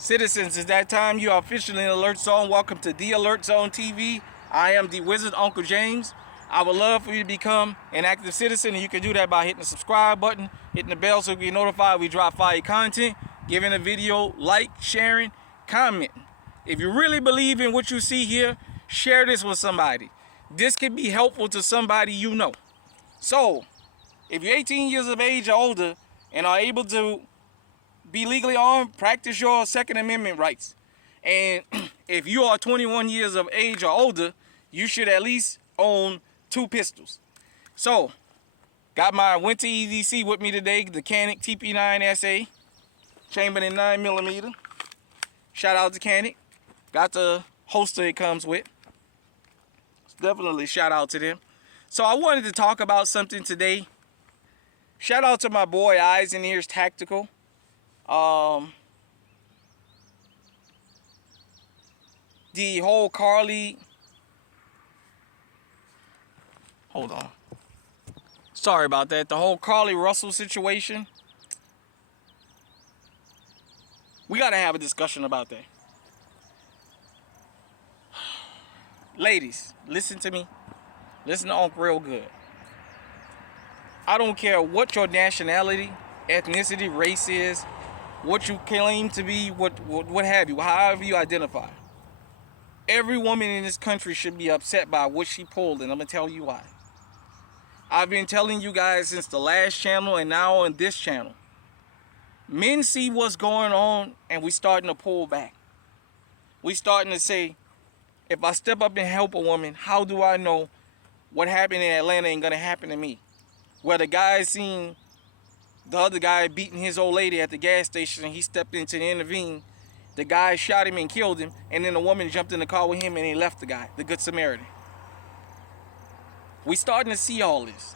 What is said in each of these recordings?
Citizens, it's that time. You are officially in Alert Zone. Welcome to The Alert Zone TV. I am the Wizard, Uncle James. I would love for you to become an active citizen, and you can do that by hitting the subscribe button, hitting the bell so you get notified we drop fire content, giving a video like, sharing, commenting. If you really believe in what you see here, share this with somebody. This could be helpful to somebody you know. So, if you're 18 years of age or older and are able to be legally armed, practice your Second Amendment rights. And if you are 21 years of age or older, you should at least own 2 pistols. So, got my Winter EDC with me today, the Canic TP9SA, chambered in 9mm. Shout out to Canic. Got the holster it comes with. Definitely shout out to them. So I wanted to talk about something today. Shout out to my boy Eyes and Ears Tactical. The whole Carlee, hold on, sorry about that, the whole Carlee Russell situation, we gotta have a discussion about that. Ladies, listen to me, listen to Uncle real good. I don't care what your nationality, ethnicity, race is, what you claim to be, what have you, however you identify. Every woman in this country should be upset by what she pulled, and I'm going to tell you why. I've been telling you guys since the last channel and now on this channel. Men see what's going on, and we starting to pull back. We starting to say, if I step up and help a woman, how do I know what happened in Atlanta ain't going to happen to me? Where the guy seen the other guy beating his old lady at the gas station, and he stepped in to intervene. The guy shot him and killed him, and then the woman jumped in the car with him and he left the guy, the Good Samaritan. We starting to see all this.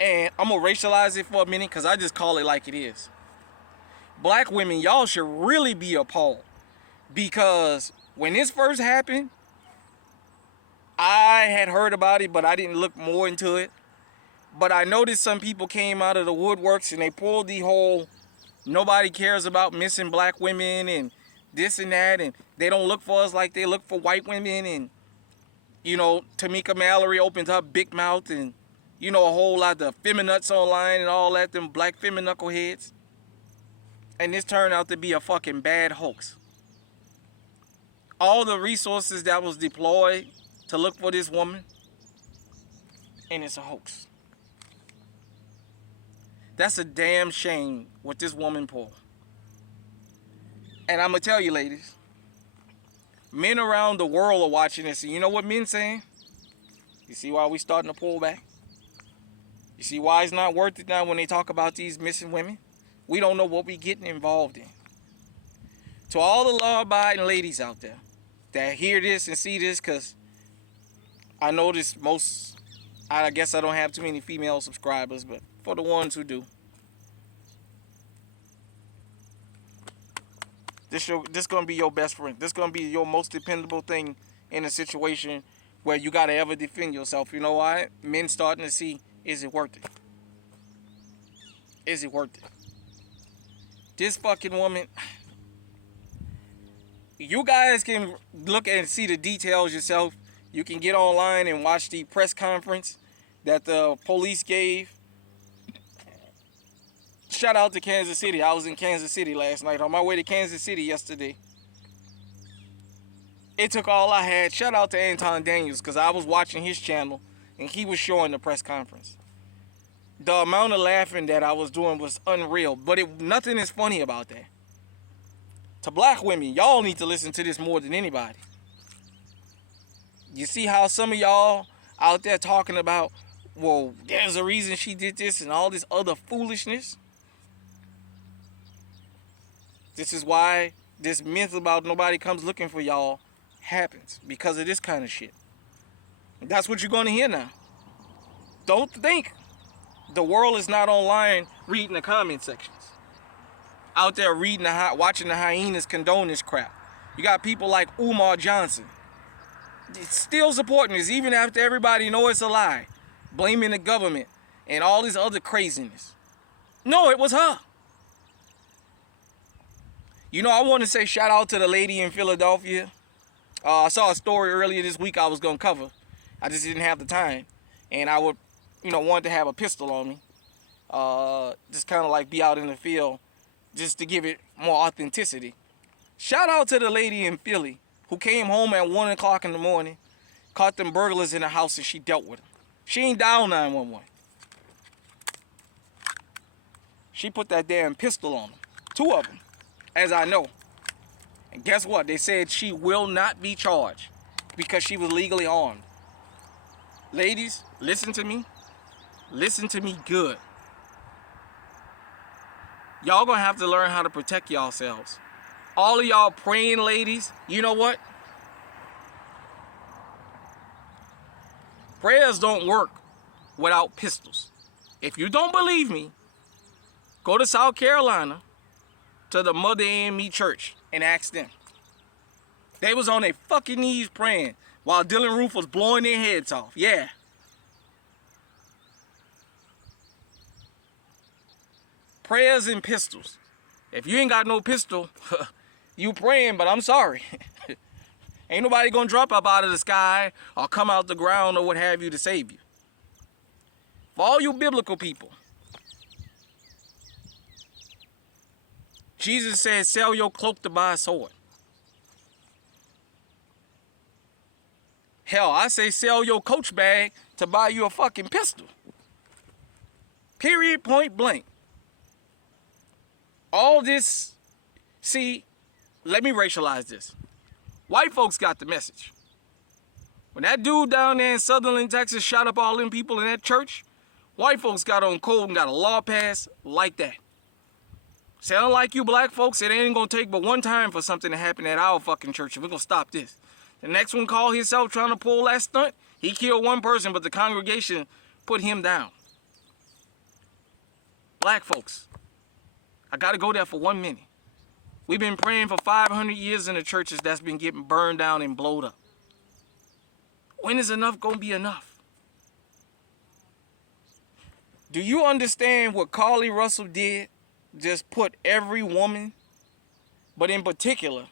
And I'm going to racialize it for a minute because I just call it like it is. Black women, y'all should really be appalled. Because when this first happened, I had heard about it, but I didn't look more into it. But I noticed some people came out of the woodworks and they pulled the whole nobody cares about missing black women and this and that, and they don't look for us like they look for white women. And, you know, Tamika Mallory opens up Big Mouth, and, you know, a whole lot of feminists online and all that, them black knuckleheads. And this turned out to be a fucking bad hoax. All the resources that was deployed to look for this woman, and it's a hoax. That's a damn shame what this woman pulled. And I'm going to tell you, ladies, men around the world are watching this. And you know what men saying? You see why we starting to pull back? You see why it's not worth it now when they talk about these missing women? We don't know what we getting involved in. To all the law-abiding ladies out there that hear this and see this, because I notice I guess I don't have too many female subscribers, but for the ones who do, this gonna be your best friend. This gonna be your most dependable thing in a situation where you gotta ever defend yourself. You know why? Men starting to see, is it worth it? Is it worth it? This fucking woman, you guys can look and see the details yourself. You can get online and watch the press conference that the police gave. Shout out to Kansas City. I was in Kansas City last night. On my way to Kansas City yesterday. It took all I had. Shout out to Anton Daniels, because I was watching his channel and he was showing the press conference. The amount of laughing that I was doing was unreal. But nothing is funny about that. To black women, y'all need to listen to this more than anybody. You see how some of y'all out there talking about, well, there's a reason she did this and all this other foolishness. This is why this myth about nobody comes looking for y'all happens, because of this kind of shit. That's what you're going to hear now. Don't think the world is not online reading the comment sections. Out there reading watching the hyenas condone this crap. You got people like Umar Johnson still supporting this, even after everybody knows it's a lie, blaming the government and all this other craziness. No, it was her. I want to say shout out to the lady in Philadelphia. I saw a story earlier this week I was going to cover. I just didn't have the time. And I would, wanted to have a pistol on me. Just kind of like be out in the field just to give it more authenticity. Shout out to the lady in Philly who came home at 1 o'clock in the morning, caught them burglars in the house, and she dealt with them. She ain't dialed 911. She put that damn pistol on them. 2 of them, as I know. And guess what? They said she will not be charged because she was legally armed. Ladies, listen to me. Listen to me good. Y'all gonna have to learn how to protect yourselves. All of y'all praying ladies, you know what? Prayers don't work without pistols. If you don't believe me, go to South Carolina to the Mother AME church and ask them. They was on their fucking knees praying while Dylan Roof was blowing their heads off. Yeah. Prayers and pistols. If you ain't got no pistol, you praying, but I'm sorry. Ain't nobody gonna drop up out of the sky or come out the ground or what have you to save you. For all you biblical people, Jesus said, sell your cloak to buy a sword. Hell, I say sell your Coach bag to buy you a fucking pistol. Period, point blank. All this, see, let me racialize this. White folks got the message. When that dude down there in Sutherland, Texas shot up all them people in that church, white folks got on code and got a law passed like that. Sound like you black folks, it ain't gonna take but one time for something to happen at our fucking church and we're gonna stop this. The next one called himself trying to pull that stunt. He killed one person, but the congregation put him down. Black folks, I gotta go there for 1 minute. We've been praying for 500 years in the churches that's been getting burned down and blowed up. When is enough gonna be enough? Do you understand what Carlee Russell did? Just put every woman, but in particular,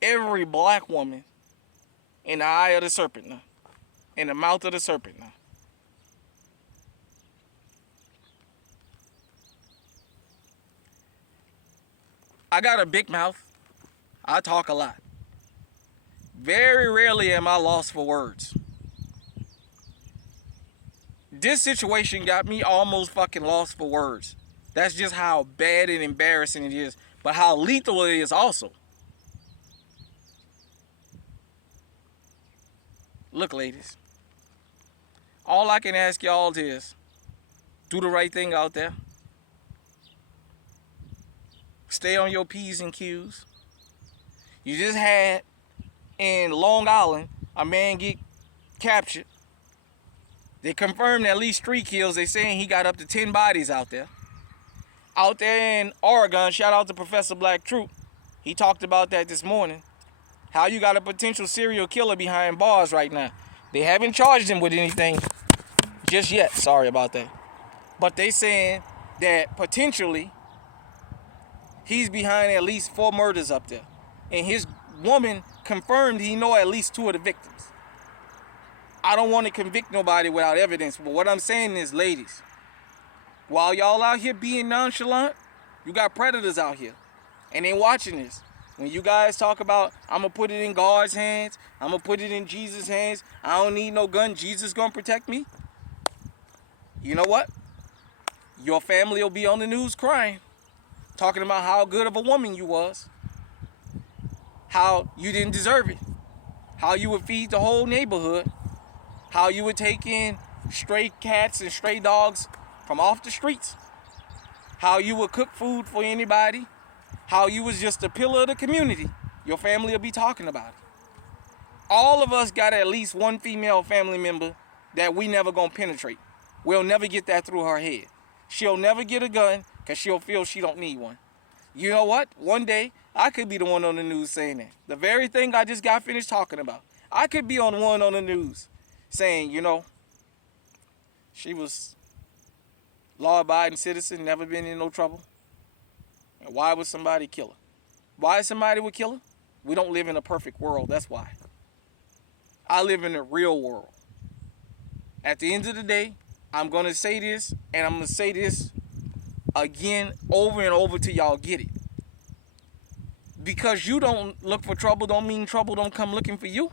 every black woman in the eye of the serpent now. In the mouth of the serpent now. I got a big mouth. I talk a lot. Very rarely am I lost for words. This situation got me almost fucking lost for words. That's just how bad and embarrassing it is, but how lethal it is also. Look, ladies, all I can ask y'all is do the right thing out there. Stay on your P's and Q's. You just had in Long Island a man get captured. They confirmed at least 3 kills. They saying he got up to 10 bodies out there. Out there in Oregon, shout out to Professor Black Troop. He talked about that this morning. How you got a potential serial killer behind bars right now. They haven't charged him with anything just yet. Sorry about that. But they saying that potentially he's behind at least 4 murders up there. And his woman confirmed he know at least 2 of the victims. I don't want to convict nobody without evidence, but what I'm saying is, ladies, while y'all out here being nonchalant, you got predators out here. And they watching this. When you guys talk about, I'm going to put it in God's hands, I'm going to put it in Jesus' hands, I don't need no gun, Jesus going to protect me. You know what? Your family will be on the news crying, talking about how good of a woman you was, how you didn't deserve it, how you would feed the whole neighborhood, how you would take in stray cats and stray dogs from off the streets, how you would cook food for anybody, how you was just a pillar of the community. Your family will be talking about it. All of us got at least one female family member that we never gonna penetrate. We'll never get that through her head. She'll never get a gun because she'll feel she don't need one. You know what? One day, I could be the one on the news saying that. The very thing I just got finished talking about. I could be on one on the news saying, you know, she was law-abiding citizen, never been in no trouble. And why would somebody kill her? Why somebody would kill her? We don't live in a perfect world, that's why. I live in a real world. At the end of the day, I'm going to say this, and I'm going to say this again over and over till y'all get it. Because you don't look for trouble don't mean trouble don't come looking for you.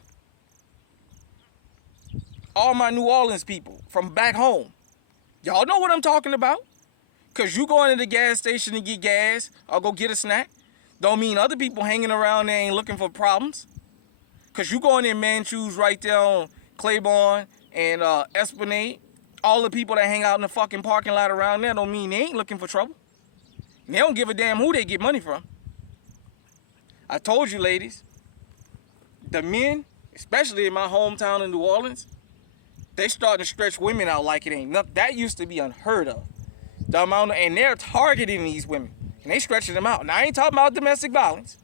All my New Orleans people from back home, y'all know what I'm talking about. Because you go into the gas station to get gas or go get a snack don't mean other people hanging around there ain't looking for problems. Because you go in there, Manchus right there on Claiborne and Esplanade, all the people that hang out in the fucking parking lot around there don't mean they ain't looking for trouble. And they don't give a damn who they get money from. I told you, ladies, the men, especially in my hometown in New Orleans, they starting to stretch women out like it ain't nothing. That used to be unheard of. The amount of, and they're targeting these women, and they stretching them out. Now, I ain't talking about domestic violence.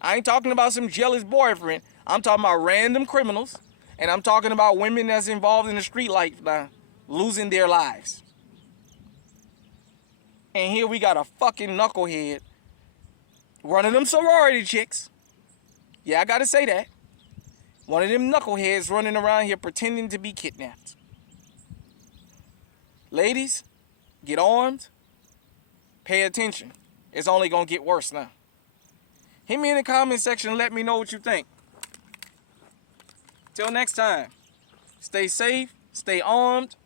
I ain't talking about some jealous boyfriend. I'm talking about random criminals, and I'm talking about women that's involved in the street life losing their lives. And here we got a fucking knucklehead, one of them sorority chicks. Yeah, I gotta say that. One of them knuckleheads running around here pretending to be kidnapped. Ladies, get armed. Pay attention. It's only gonna get worse now. Hit me in the comment section and let me know what you think. Till next time, stay safe, stay armed,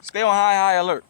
stay on high alert.